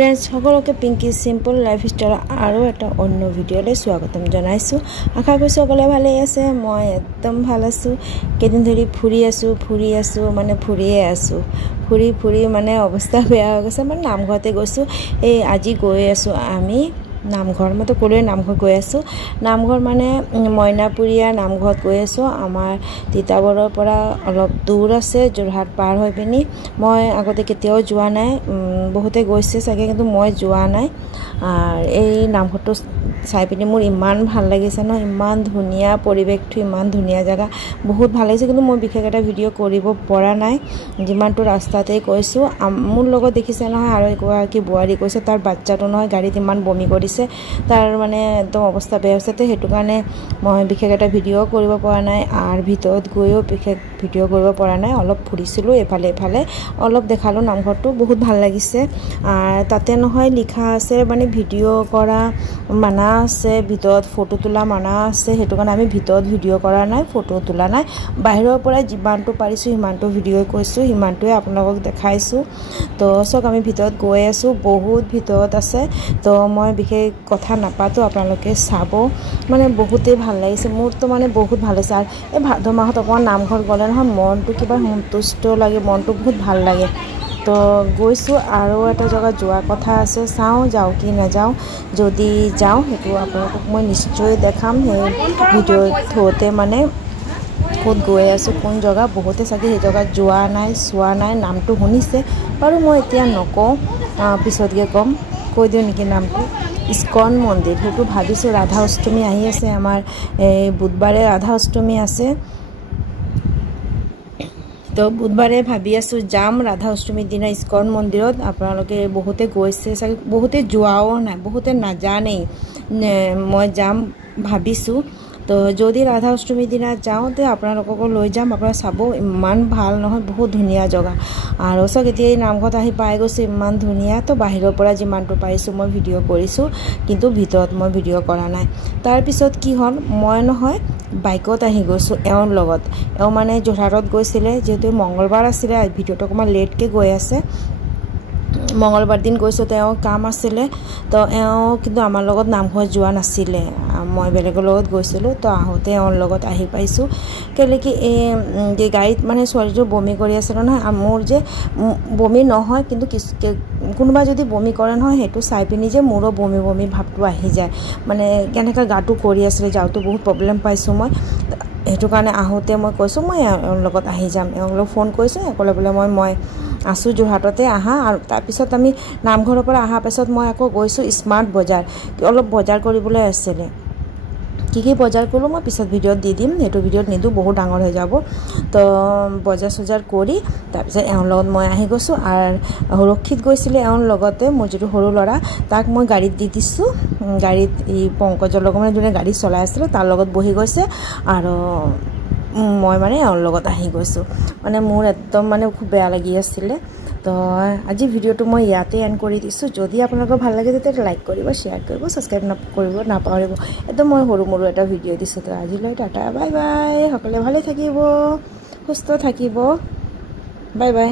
Friends सकलोके Pinky simple lifestyle और एटा अन्य भिडिओले स्वागतम जनाइछु। आशा करिछु सकले भाले आछे। मैं एकदम भाल आछु। केदिन धरि फुरी आछु माने फुरिए आछु। फुरी माने अवस्था बेया हो गसे। माने नामघरते गइछु। ए আজি गई आछु आमी नामघर मैं तो कलोए नामघर गई आसो। नामघर माने मैनापुरिया नामघर गई आसो। आमार तिताबৰৰ পৰা अलप दूर आछे जोरहाट पार হৈ पिनी। मैं आगते केতিয়াও যোৱা নাই। बहुते গৈছে सागे किन्तु मैं যোৱা নাই। और এই नामघरটো চাই পিনি মোৰ ইমান ভাল লাগিছে ন। ইমান ধুনিয়া পৰিৱেশটো, ইমান ধুনিয়া জায়গা, বহুত ভাল লাগিছে। কিন্তু মই বিশেষ এটা ভিডিও কৰিব পৰা নাই। যিমানটো ৰাস্তাতে কৈছো। মোৰ লগত দেখিছে নহয় আৰু এগৰাকী বুৱাৰী কৈছে তাৰ বাচ্চাটো নহয় গাড়ীত ইমান বমি কৰিছে। তাৰ মানে একদম অৱস্থা বেয়া হৈছে। তো সেইটো কাৰণে মই বিশেষ এটা ভিডিও কৰিব পৰা নাই। আৰ ভিতৰত গৈও বিশেষ ভিডিও কৰিব পৰা নাই। অলপ ফুৰিছিলো এফালে অলপ দেখালো। নামঘৰটো বহুত ভাল লাগিছে। আৰ তাতে নহয় লিখা আছে মানে ভিডিও কৰা মানা আছে, ভিতৰত ফটো তোলা মানা আছে। সেইটো কাৰণে আমি ভিতৰত ভিডিও কৰা নাই, ফটো তোলা নাই। বাহিৰৰ পৰা যিমানটো পাৰিছো সিমানটো ভিডিও কৈছো, সিমানটোৱে আপোনালোকক দেখাইছো। তো সক আমি ভিতৰত গৈ আছো। বহুত ভিতৰত আছে। তো মই বিশেষ কথা নাপাতো, আপোনালোকে চাব। মানে বহুতেই ভাল লাগিছে। মোৰতো মানে বহুত ভাল হৈছে। আৰ এই ভাদ মাহত অকণমান নামঘৰ গ'লে নহয় মনটো কিবা সন্তুষ্ট লাগে, মনটো বহুত ভাল লাগে। তো গৈছো আৰু এটা জায়গা যোৱাৰ কথা আছে। চাওঁ যাওঁ কি নাযাওঁ। যদি যাওঁ সেইটো আপোনালোকক মই নিশ্চয় দেখাম। সেই ভিডিঅ' থওঁতে মানে ক'ত গৈ আছো, কোন জায়গা। বহুতে চাগে সেই জায়গাত যোৱা নাই, চোৱা নাই, নামটো শুনিছে বাৰু। মই এতিয়া নকওঁ, পিছতকে ক'ম। কৈ দিওঁ নেকি নামটো? ইস্কন মন্দিৰ। সেইটো ভাবিছোঁ। ৰাধা অষ্টমী আহি আছে আমাৰ। এই বুধবাৰে ৰাধা অষ্টমী আছে। তো বুধবাৰে ভাবি আছো যাম ৰাধা অষ্টমীৰ দিনা ইস্কন মন্দিৰত। আপোনালোকে বহুতে গৈছে চাগে, বহুতে যোৱাও নাই, বহুতে নাজানেই। মই যাম ভাবিছোঁ। তো যদি ৰাধা অষ্টমীৰ দিনা যাওঁ তে আপোনালোককো লৈ যাম। আপোনালোকে চাব, ইমান ভাল নহয়, বহুত ধুনীয়া জেগা। আৰু চক এতিয়া এই নামঘৰত আহি পাই গৈছোঁ, ইমান ধুনীয়া। তো বাহিৰৰ পৰা যিমানটো পাৰিছোঁ মই ভিডিঅ' কৰিছোঁ, কিন্তু ভিতৰত মই ভিডিঅ' কৰা নাই। তাৰপিছত কি হ'ল, মই নহয় বাইকত আহি গৈছোঁ এওঁৰ লগত। এওঁ মানে যোৰহাটত গৈছিলে, যিহেতু মঙ্গলবাৰ আছিলে। ভিডিঅ'টো অকণমান লেটকৈ গৈ আছে। মঙ্গলবাৰ দিন গৈছোঁ, তেওঁ কাম আছিলে। তো এওঁ কিন্তু আমাৰ লগত নামঘৰ যোৱা নাছিলে। মই বেলেগৰ লগত গৈছিলোঁ। তো আহোঁতে এওঁৰ লগত আহি পাইছোঁ। কেলৈ কি এই গাড়ীত মানে ছোৱালীটো বমি কৰি আছে নহয়। মোৰ যে বমি নহয়, কিন্তু কোনোবা যদি বমি কৰে নহয় সেইটো চাই পিনি যে মোৰো বমি ভাৱটো আহি যায়। মানে কেনেকৈ গাটো কৰি আছিলে, যাওঁতে বহুত প্ৰব্লেম পাইছোঁ মই। সেইটো কাৰণে আহোঁতে মই কৈছোঁ মই এওঁৰ লগত আহি যাম। এওঁক ফোন কৰিছোঁ, ক'লে বোলে মই আছোঁ যোৰহাটতে আহা। আৰু তাৰপিছত আমি নামঘৰৰ পৰা অহাৰ পাছত মই আকৌ গৈছোঁ স্মাৰ্ট বজাৰ। অলপ বজাৰ কৰিবলৈ আছিলে। কি বজাৰ কৰোঁ মই পিছত ভিডিঅ'ত দি দিম। সেইটো ভিডিঅ'ত নিদিওঁ, বহুত ডাঙৰ হৈ যাব। তো বজাৰ চজাৰ কৰি তাৰপিছত এওঁৰ লগত মই আহি গৈছোঁ। আৰু সুৰক্ষিত গৈছিলে এওঁৰ লগতে। মোৰ যিটো সৰু ল'ৰা তাক মই গাড়ীত দি দিছোঁ। গাড়ীত এই পংকজৰ লগত মানে যোনে গাড়ী চলাই আছিলে তাৰ লগত বহি গৈছে। আৰু মই মানে এওঁৰ লগত আহি গৈছোঁ। মানে মোৰ একদম মানে খুব বেয়া লাগি আছিলে। তো আজি ভিডিঅ'টো মই ইয়াতে এণ্ড কৰি দিছোঁ। যদি আপোনালোকৰ ভাল লাগে তেতিয়া লাইক কৰিব, শ্বেয়াৰ কৰিব, ছাবস্ক্ৰাইব কৰিব নাপাহৰিব। একদম মই সৰু এটা ভিডিঅ' দিছোঁ। তো আজিলৈ টাটা, বাই বাই। সকলোৱে ভালে থাকিব, সুস্থ থাকিব। Bye bye.